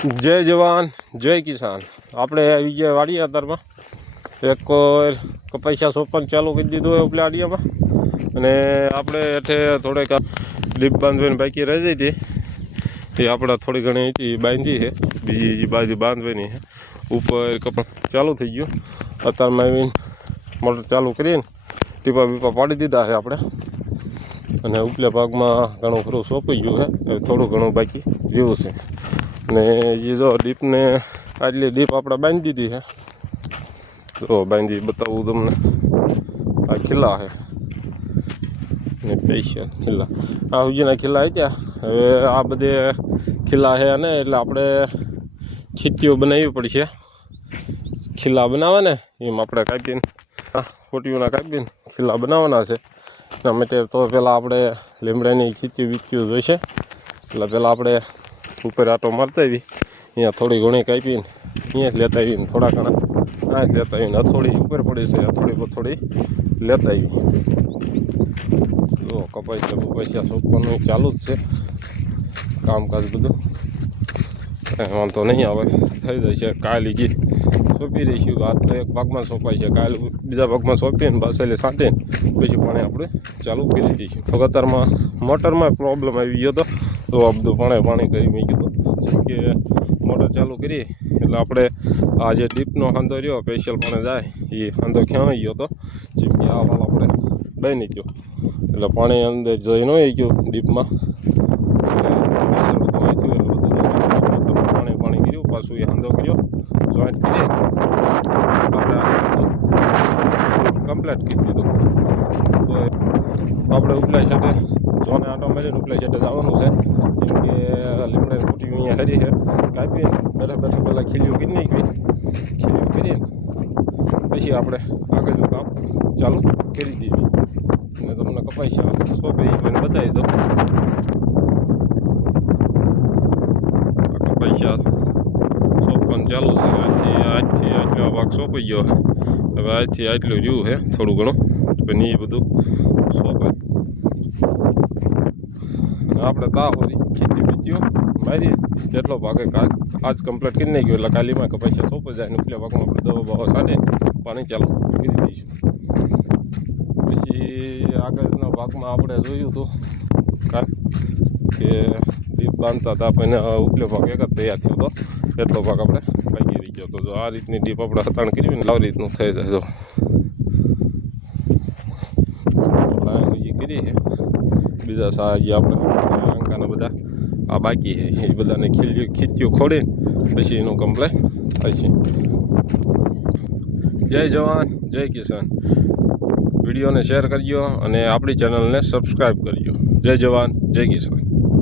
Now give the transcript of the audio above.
જય જવાન જય કિસાન। આપણે આવી ગયા વાડી અત્યારમાં એક કપાસિયા સોપન ચાલુ કરી દીધું હોય ઉપલા વાડિયામાં, અને આપણે એઠે થોડેક ડીપ બાંધવાની બાકી રહી જઈ હતી, એ આપણે થોડી ઘણી હતી બાંધી છે, બીજી બાજુ બાંધવાની છે। ઉપર કપા ચાલુ થઈ ગયું, અત્યારમાં આવીને મોટર ચાલુ કરીને ટીપા બીપા પાડી દીધા છે આપણે, અને ઉપલા ભાગમાં ઘણું ખરું સોંપાઈ ગયું છે, થોડું ઘણું બાકી રહ્યું છે। ને એ જો ડીપને આટલી ડીપ આપણે બાંધી દીધી છે, તો બાંધી બતાવું તમને। આ ખીલા છે ને પૈસા ખીલા, આ સુધીના ખીલા હતા। હવે આ બધે ખીલા છે ને, એટલે આપણે ખીચીઓ બનાવવી પડશે। ખીલા બનાવે ને એમ આપણે કાપીને ખોટીઓના કાપીને ખીલા બનાવવાના છે। એના માટે તો પહેલાં આપણે લીમડાની ખીચી વીચીઓ જોઈશે, એટલે પહેલાં આપણે ઉપર આટો મારતા આવી, અહીંયા થોડી ઘણી કાપીને અહીંયા જ લેતા આવીને થોડા ઘણા આ જ લેતા આવીને હથોડી ઉપર પડી છે, હથોડી લેતા આવી। જો કપાસિયા સોંપવાનું ચાલુ જ છે કામકાજ બધું, વાંધો નહીં આવે, થઈ જશે। કાલે જે સોંપી દઈશું, આજ તો એક ભાગમાં સોંપાય છે, કાલે બીજા ભાગમાં સોંપીને બાસેલી છાંટીને પછી પાણી આપણે ચાલુ કરી દઈશું। તો અત્યારમાં મોટરમાં પ્રોબ્લેમ આવી ગયો હતો, તો આ બધું પાણી કરી મેં કીધું જેમ કે મોટર ચાલુ કરી એટલે આપણે આ જે ડીપનો હાંધો રહ્યો સ્પેશિયલ પાણી જાય એ હાંધો ખેવાઈ ગયો હતો, જેમ કે આ વાલ આપણે બની ગયો એટલે પાણી અંદર જઈ ન ગયું ડીપમાં, પાણી કર્યું પાછું એ હાંધો કર્યો જોઈન્ટ કરી આપણે કમ્પ્લીટ કરી દીધું। તો આપણે ઉપલા સાઈડે જોને આટો મારીને ઉપલા સાઈડે જવાનું છે, જેમ કે લીમડાની કુટી અહીંયા હરી છે, કાપીને બેઠા પહેલાં ખીલીઓ કરી નાખી, ખીલીઓ કરીને પછી આપણે આગળનું કામ ચાલુ કરી દઈએ। અને તમને કપાસિયા સોંપી મને બતાવી દો, કપાસિયા સોંપવાનું ચાલુ છે। આજથી આટલો ભાગ સોંપાઈ ગયો, હવે આજથી આટલું રહ્યું છે થોડું ઘણું, પણ એ બધું સોંપાય। આપણે કાહોરી ખીચી બીચીઓ મારી જેટલો ભાગે આજ કમ્પ્લીટ કરી નાખ્યો, એટલે કાલીમાં કપાસિયા સોંપાઈ જાય, ઉપલા ભાગમાં આપણે દવા બવા કાઢે પાણી ચાલુ કરી દઈશું। પછી આગળના ભાગમાં આપણે જોયું હતું કાલ કે ડીપ બાંધતા હતા, પણ ઉપલો ભાગ એક જ તૈયાર થયો હતો, એટલો ભાગ આપણે પાકી રહી ગયો હતો। જો આ રીતની ડીપ આપણે હતાણ કરી ને આવી રીતનું થઈ જાય, જો કરી છે બીજા સાહજી આપણે અંકાના બધા આ બાકી છે, એ બધાને ખીચીઓ ખોડીને પછી એનું કમ્પ્લેટ થાય છે। જય જવાન જય કિસાન। વિડીયોને શેર કરજો અને આપણી ચેનલને સબસ્ક્રાઈબ કરજો। જય જવાન જય કિસાન।